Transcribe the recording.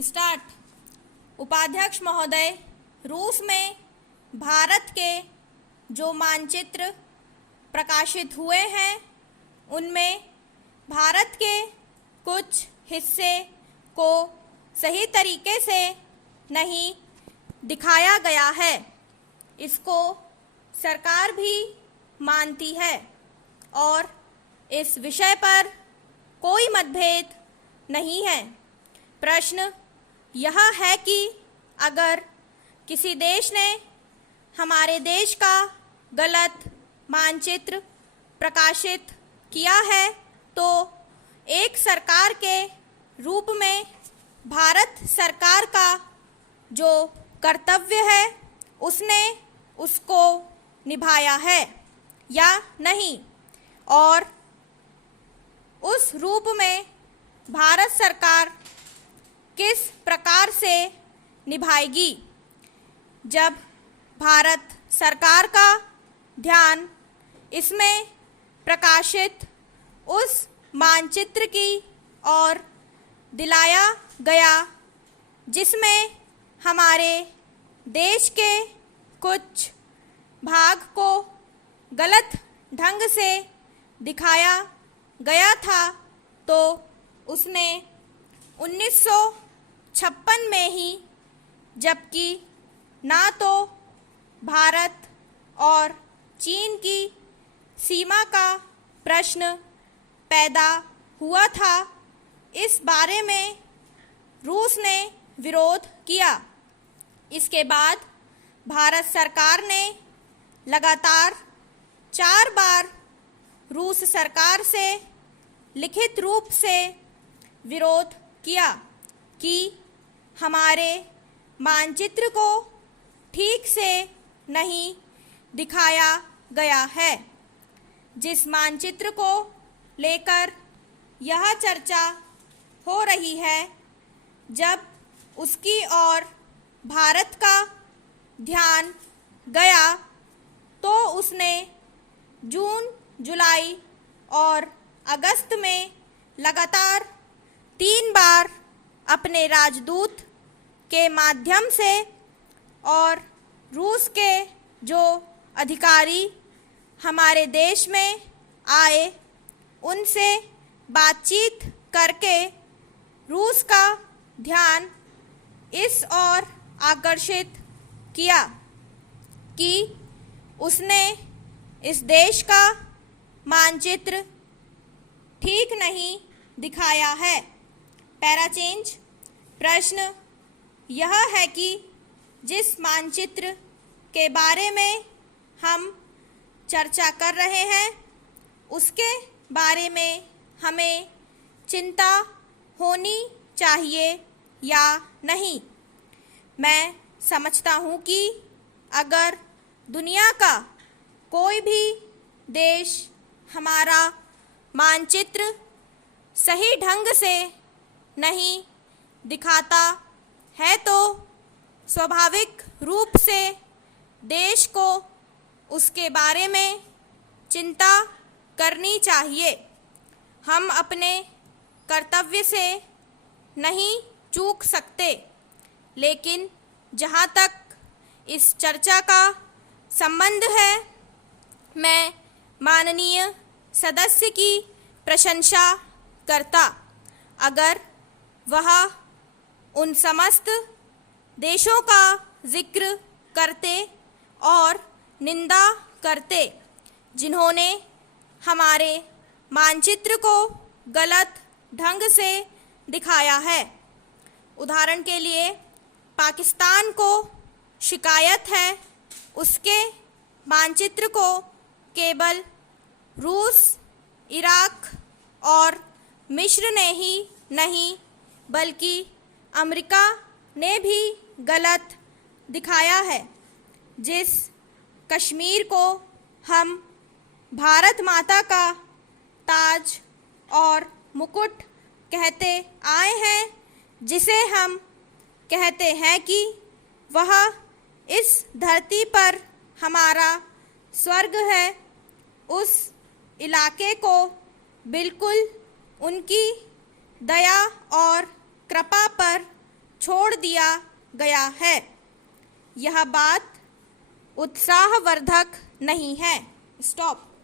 Start. उपाध्यक्ष महोदय, रूस में भारत के जो मानचित्र प्रकाशित हुए हैं उनमें भारत के कुछ हिस्से को सही तरीके से नहीं दिखाया गया है। इसको सरकार भी मानती है और इस विषय पर कोई मतभेद नहीं है। प्रश्न यह है कि अगर किसी देश ने हमारे देश का गलत मानचित्र प्रकाशित किया है तो एक सरकार के रूप में भारत सरकार का जो कर्तव्य है उसने उसको निभाया है या नहीं, और उस रूप में भारत सरकार किस प्रकार से निभाएगी। जब भारत सरकार का ध्यान इसमें प्रकाशित उस मानचित्र की ओर दिलाया गया जिसमें हमारे देश के कुछ भाग को गलत ढंग से दिखाया गया था, तो उसने 1956 में ही, जबकि ना तो भारत और चीन की सीमा का प्रश्न पैदा हुआ था, इस बारे में रूस ने विरोध किया। इसके बाद भारत सरकार ने लगातार 4 बार रूस सरकार से लिखित रूप से विरोध किया कि हमारे मानचित्र को ठीक से नहीं दिखाया गया है। जिस मानचित्र को लेकर यह चर्चा हो रही है, जब उसकी ओर भारत का ध्यान गया तो उसने जून, जुलाई और अगस्त में लगातार 3 बार अपने राजदूत के माध्यम से और रूस के जो अधिकारी हमारे देश में आए उनसे बातचीत करके रूस का ध्यान इस ओर आकर्षित किया कि उसने इस देश का मानचित्र ठीक नहीं दिखाया है। Para change. प्रश्न यह है कि जिस मानचित्र के बारे में हम चर्चा कर रहे हैं उसके बारे में हमें चिंता होनी चाहिए या नहीं। मैं समझता हूँ कि अगर दुनिया का कोई भी देश हमारा मानचित्र सही ढंग से नहीं दिखाता है तो स्वाभाविक रूप से देश को उसके बारे में चिंता करनी चाहिए। हम अपने कर्तव्य से नहीं चूक सकते, लेकिन जहाँ तक इस चर्चा का संबंध है, मैं माननीय सदस्य की प्रशंसा करता अगर वह उन समस्त देशों का जिक्र करते और निंदा करते जिन्होंने हमारे मानचित्र को गलत ढंग से दिखाया है। उदाहरण के लिए पाकिस्तान को शिकायत है उसके मानचित्र को केवल रूस, इराक और मिस्र ने ही नहीं बल्कि अमेरिका ने भी गलत दिखाया है। जिस कश्मीर को हम भारत माता का ताज और मुकुट कहते आए हैं, जिसे हम कहते हैं कि वह इस धरती पर हमारा स्वर्ग है, उस इलाके को बिल्कुल उनकी दया और कृपा पर छोड़ दिया गया है। यह बात उत्साहवर्धक नहीं है। स्टॉप।